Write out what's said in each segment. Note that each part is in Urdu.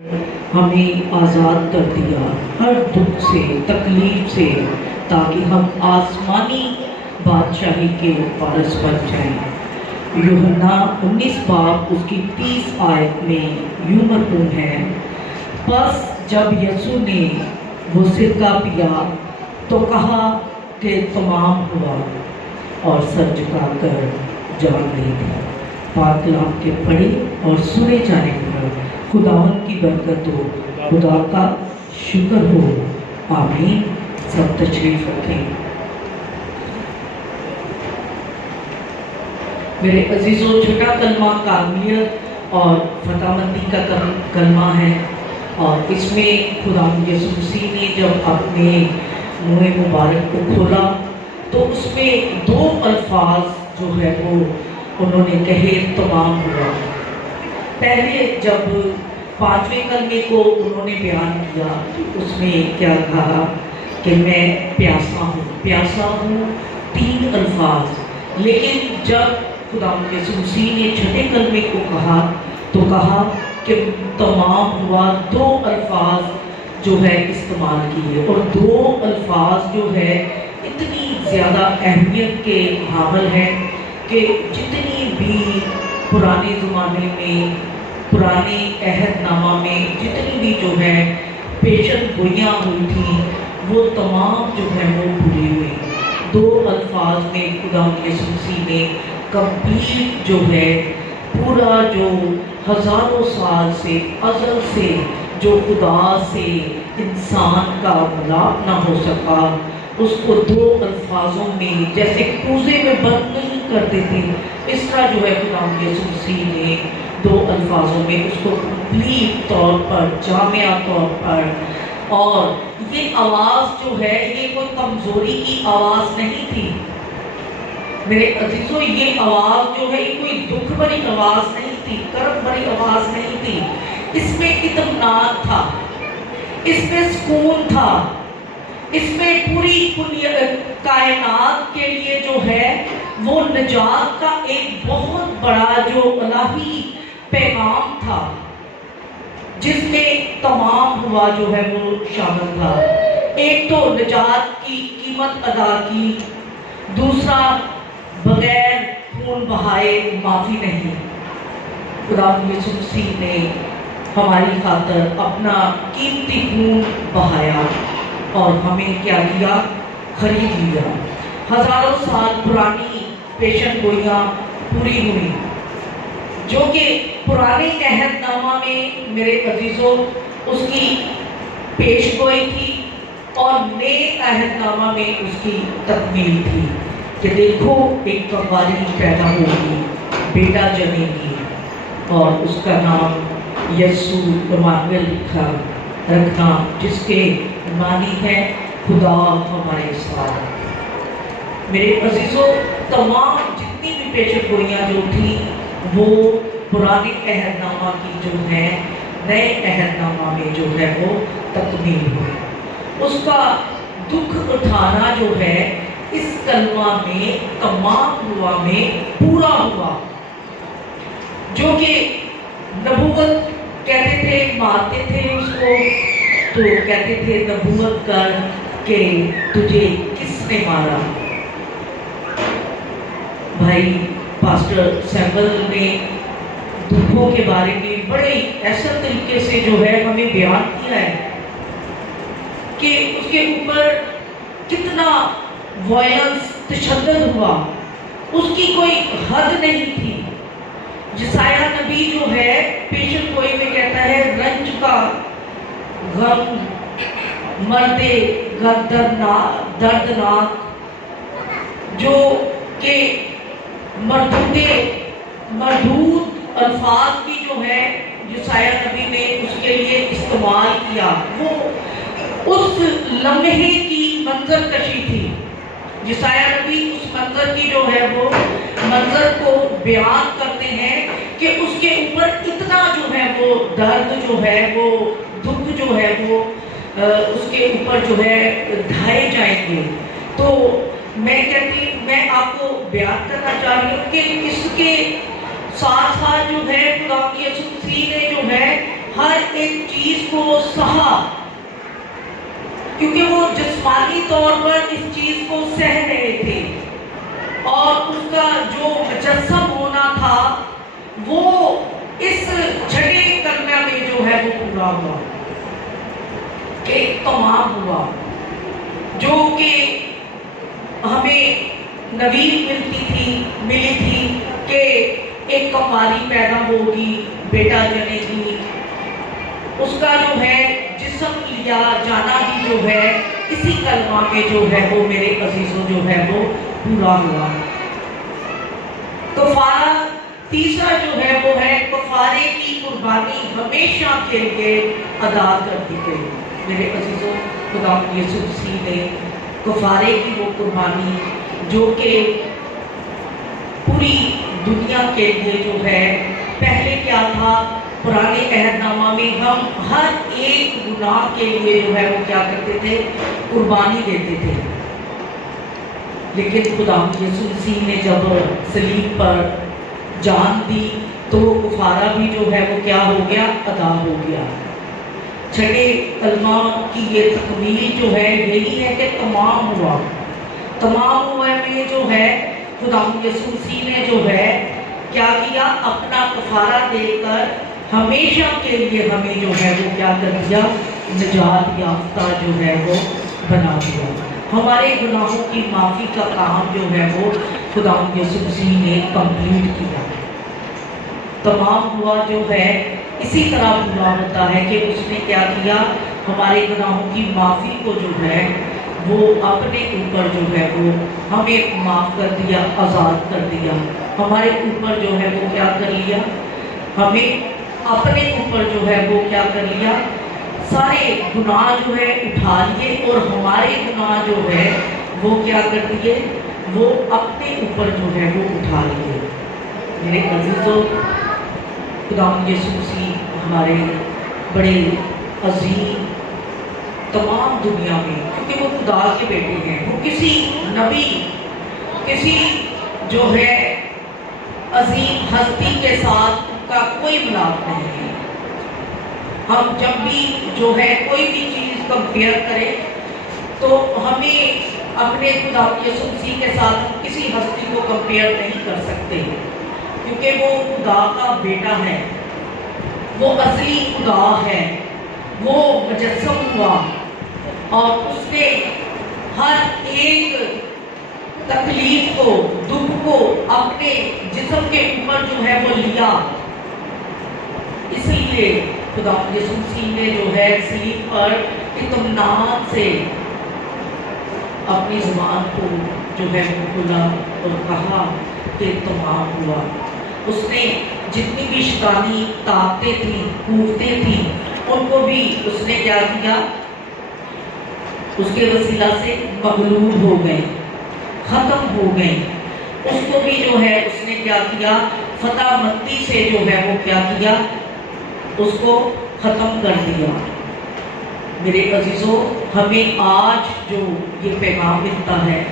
ہمیں آزاد کر دیا ہر دکھ سے، تکلیف سے، تاکہ ہم آسمانی بادشاہی کے وارث بن جائیں۔ یوحنا 19 باب اس کی 30 آیت میں یوں مرقوم ہے، پس جب یسوع نے وہ سرکہ پیا تو کہا کہ تمام ہوا، اور سر جھکا کر جان دے دیا۔ پاک کلام کے پڑھے اور سنے جانے پر خداوند کی برکت ہو، خدا کا شکر ہو، آمین۔ سب تشریف رکھیں۔ میرے عزیزوں، چھٹا کلمہ کاملیت اور فتح مندی کا کلمہ ہے، اور اس میں خداوند یسوع مسیح نے جب اپنے منہ مبارک کو کھولا تو اس میں دو الفاظ جو ہے وہ انہوں نے کہے، تمام ہوا۔ پہلے جب 5ویں کلمے کو انہوں نے بیان کیا تو اس میں کیا کہا کہ میں پیاسا ہوں، پیاسا ہوں، 3 الفاظ۔ لیکن جب خداوند یسوع مسیح نے چھٹے کلمے کو کہا تو کہا کہ تمام ہوا، 2 الفاظ جو ہے استعمال کیے، اور 2 الفاظ جو ہے اتنی زیادہ اہمیت کے حامل ہیں کہ جتنی بھی پرانے زمانے میں، پرانے عہد نامہ میں جتنی بھی جو ہے پیشن گوئیاں ہوئی تھیں وہ تمام جو ہے وہ پوری ہوئی۔ 2 الفاظ میں خداوند یسوع مسیح نے کمپلیٹ جو ہے پورا جو ہزاروں سال سے، ازل سے جو خدا سے انسان کا ملاپ نہ ہو سکا، اس کو 2 الفاظوں میں، جیسے کوزے میں بند نہیں کرتے تھے، اس طرح جو ہے خداوند یسوع مسیح نے 2 الفاظوں میں اس کو کمپلیٹ طور پر، جامع طور پر، اور یہ آواز جو ہے یہ کوئی کمزوری کی آواز نہیں تھی میرے عزیزوں، یہ آواز جو ہے یہ کوئی دکھ بھری آواز نہیں تھی، کرب بھری آواز نہیں تھی، اس میں اطمینان تھا، اس میں سکون تھا، اس میں پوری کائنات کے لیے جو ہے وہ نجات کا ایک بہت بڑا جو الہی پیغام تھا، جس میں تمام ہوا جو ہے وہ شامل تھا۔ ایک تو نجات کی قیمت ادا کی، دوسرا بغیر خون بہائے معافی نہیں۔ خداوند یسوع مسیح نے ہماری خاطر اپنا قیمتی خون بہایا اور ہمیں کیا کیا؟ خرید لیا۔ ہزاروں سال پرانی پیشن گوئیاں پوری ہوئی، جو کہ پرانے عہد نامہ میں میرے عزیزوں اس کی پیش گوئی تھی، اور نئے عہد نامہ میں اس کی تکمیل تھی کہ دیکھو ایک کنواری پیدا ہوگی، بیٹا جنے گی، اور اس کا نام یسوع امانویل رکھنا، جس کے معنی ہے خدا ہمارے ساتھ۔ میرے عزیزوں، تمام جتنی بھی پیشن گوئیاں جو تھیں وہ پرانے عہد نامہ کی جو ہے نئے عہد نامہ میں جو ہے وہ تکمیل ہوئی۔ اس کا دکھ اٹھانا جو ہے اس کلمہ میں تمام ہوا میں پورا ہوا، جو کہ نبوت کہتے تھے، مارتے تھے اس کو تو کہتے تھے نبوت کر کہ تجھے کس نے مارا۔ بھائی پاسٹر سیمبل نے دکھوں کے بارے میں بڑے ایسا طریقے سے جو ہے ہمیں بیان کیا ہے کہ اس کے اوپر کتنا وائلنس، تشدد ہوا، اس کی کوئی حد نہیں تھی۔ یسایہ نبی جو ہے پیشن گوئی میں کہتا ہے رنج کا غم مردے دردناک، جو کہ مردود الفاظ بھی جو ہے یسایہ نبی نے اس کے لیے استعمال کیا، وہ اس لمحے کی منظر کشی تھی۔ یسایہ نبی اس منظر کی جو ہے وہ منظر کو بیان کرتے ہیں کہ اس کے اوپر اتنا جو ہے وہ درد جو ہے وہ دکھ جو ہے وہ اس کے اوپر جو ہے ڈھائے جائیں گے۔ تو میں آپ کو بیان کرنا چاہ رہی ہوں کہ اس کے ساتھ ساتھ جو ہے خدا یسوع مسیح نے جو ہے ہر ایک چیز کو سہا، کیونکہ وہ جسمانی طور پر اس چیز کو سہ رہے تھے، اور اس کا جو مجسم ہونا تھا وہ اس چھٹے کلمہ میں جو ہے وہ پورا ہوا، ایک تمام ہوا، جو کہ ہمیں نوید ملی تھی کہ ایک کماری پیدا ہوگی، بیٹا جنے گی، اس کا جو ہے جسم لیا جانا بھی جو ہے اسی کلمہ میں جو ہے وہ میرے عزیزوں جو ہے وہ پورا ہوا۔ کفارہ تیسرا جو ہے وہ ہے کفارے کی قربانی ہمیشہ کے لیے ادا کر دی گئی۔ میرے عزیزوں، خدا یسوع مسیح نے کفارے کی وہ قربانی جو کہ پوری دنیا کے لیے جو ہے، پہلے کیا تھا، پرانے عہد نامہ میں ہم ہر ایک گناہ کے لیے جو ہے وہ کیا کرتے تھے، قربانی دیتے تھے، لیکن خدا یسوع مسیح نے جب صلیب پر جان دی تو کفارہ بھی جو ہے وہ کیا ہو گیا، ادا ہو گیا۔ چھٹے کلمہ کی یہ تکمیل جو ہے یہی ہے کہ تمام ہوا۔ تمام ہوا میں جو ہے خدا یسوع مسیح نے جو ہے کیا کیا، اپنا کفارہ دے کر ہمیشہ کے لیے ہمیں جو ہے وہ کیا کر دیا، نجات یافتہ جو ہے وہ بنا دیا۔ ہمارے گناہوں کی معافی کا کام جو ہے وہ خدا یسوع مسیح نے کمپلیٹ کیا۔ تمام ہوا جو ہے اسی طرح پورا ہوتا ہے کہ اس نے کیا کیا، ہمارے گناہوں کی معافی کو جو ہے وہ اپنے اوپر جو ہے وہ ہمیں معاف کر دیا، آزاد کر دیا۔ ہمارے اوپر جو ہے وہ کیا کر لیا، ہمیں اپنے اوپر جو ہے وہ کیا کر لیا، سارے گناہ جو ہے اٹھا لیے، اور ہمارے گناہ جو ہے وہ کیا کر دیے، وہ اپنے اوپر جو ہے وہ اٹھا لیے۔ میرے عزیزوں، خدا یسوع مسیح ہمارے بڑے عظیم تمام دنیا میں، کیونکہ وہ خدا کے بیٹے ہیں، وہ کسی نبی، کسی جو ہے عظیم ہستی کے ساتھ کا کوئی ملاپ نہیں ہے۔ ہم جب بھی جو ہے کوئی بھی چیز کمپیئر کریں تو ہمیں اپنے خدا یسوع مسیح کے ساتھ کسی ہستی کو کمپیئر نہیں کر سکتے، کیونکہ وہ خدا کا بیٹا ہے، وہ اصلی خدا ہے، وہ مجسم ہوا، اور اس نے ہر ایک تکلیف کو، دکھ کو اپنے جسم کے اوپر جو ہے وہ لیا۔ اس لیے خدا یسوع مسیح نے جو ہے صلیب پر اطمینان سے اپنی زبان کو جو ہے وہ کھولا اور کہا کہ تمام ہوا۔ اس نے جتنی بھی شیطانی طاقتیں تھیں، قوتیں تھیں، ان کو بھی اس نے کیا کیا، اس کے وسیلہ سے مغلوب ہو گئے، ختم ہو گئے۔ اس کو بھی جو ہے اس نے کیا کیا، فتح مندی سے جو ہے وہ کیا کیا، اس کو ختم کر دیا۔ میرے عزیزوں، ہمیں آج جو یہ پیغام ملتا ہے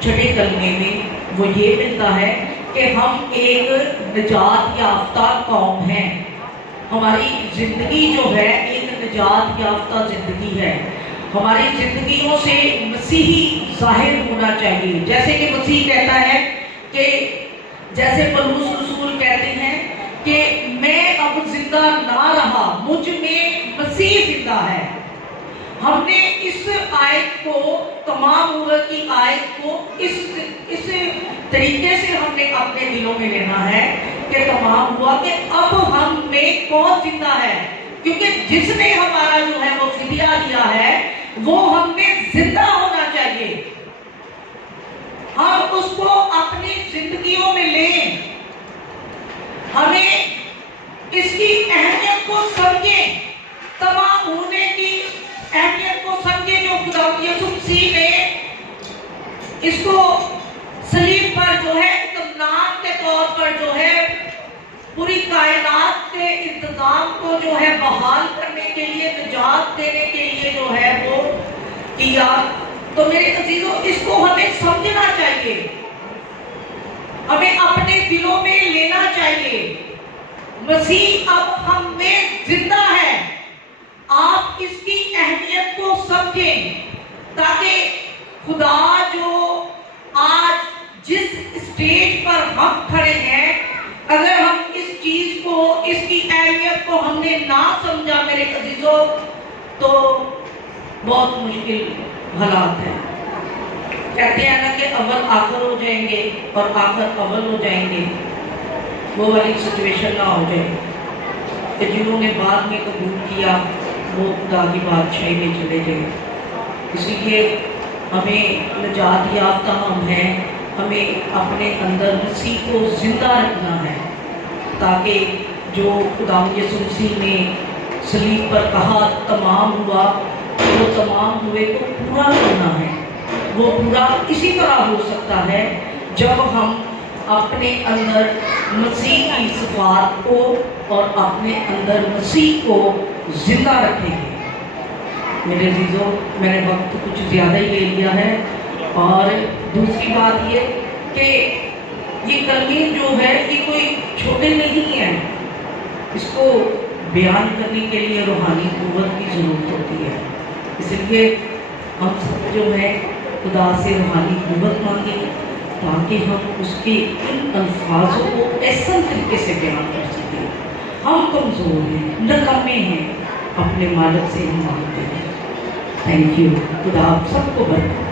چھٹے کلمے میں، وہ یہ ملتا ہے کہ ہم ایک نجات یافتہ قوم ہیں۔ ہماری زندگی جو ہے ایک نجات یافتہ زندگی ہے۔ ہماری زندگیوں سے مسیحی ظاہر ہونا چاہیے، جیسے کہ مسیح کہتا ہے کہ جیسے پولس رسول کہتے ہیں کہ میں اب زندہ نہ رہا، مجھ میں مسیح زندہ ہے۔ ہم نے اس آیت کو، تمام عمر کی آیت کو اس طریقے سے ہم نے اپنے دلوں میں لینا ہے کہ تمام ہوا کہ اب ہم میں کون زندہ ہے، کیونکہ جس نے ہمارا جو ہے وہ فدیہ دیا ہے وہ ہم میں زندہ ہونا چاہیے۔ ہم اس کو اپنی زندگیوں میں لیں، ہمیں اس کی اہمیت کو سمجھیں، تمام ہونے کی اہمیت کو سمجھیں جو خدا یسوع مسیح نے اس کو صلیب پر جو ہے اطمینان کے طور پر جو ہے پوری کائنات کے انتظام کو جو ہے بحال کرنے کے لیے، نجات دینے کے لیے جو ہے وہ کیا۔ تو میرے عزیزوں، اس کو ہمیں سمجھنا چاہیے، ہمیں اپنے دلوں میں لینا چاہیے۔ مسیح اب ہم میں زندہ ہے. آپ اس کی اہمیت کو سمجھیں تاکہ خدا جو آج جس اسٹیج پر ہم کھڑے ہیں، اگر ہم اس چیز کو، اس کی اہمیت کو ہم نے نہ سمجھا میرے عزیزوں، تو بہت مشکل حالات ہیں. کہتے ہیں نا کہ اول آخر ہو جائیں گے اور آخر اول ہو جائیں گے. وہ والی سچویشن نہ ہو جائے کہ جنہوں نے بعد میں قبول کیا وہ خدا کی بادشاہی میں چلے گئے. اسی لیے ہمیں نجات یافتہ ہم ہیں، ہمیں اپنے اندر مسیح کو زندہ رکھنا ہے تاکہ جو خدا یسوع مسیح نے صلیب پر کہا تمام ہوا، وہ تمام ہوئے کو پورا کرنا ہے. وہ پورا اسی طرح ہو سکتا ہے جب ہم اپنے اندر مسیح کی صفات کو اور اپنے اندر مسیح کو زندہ رکھیں گے. میرے عزیزوں، میں نے وقت کچھ زیادہ ہی لے لیا ہے. اور دوسری بات یہ کہ یہ کلمے جو ہے یہ کوئی چھوٹے نہیں ہیں. اس کو بیان کرنے کے لیے روحانی قوت کی ضرورت ہوتی ہے. اس لیے ہم سب جو ہے خدا سے روحانی قوت مانگیں تاکہ ہم اس کے ان الفاظوں کو ایسا طریقے سے بیان کر سکیں. ہم کمزور ہیں، ناکامے ہیں، اپنے مالک سے ہم مانگتے ہیں. Thank you. خدا آپ سب کو برکت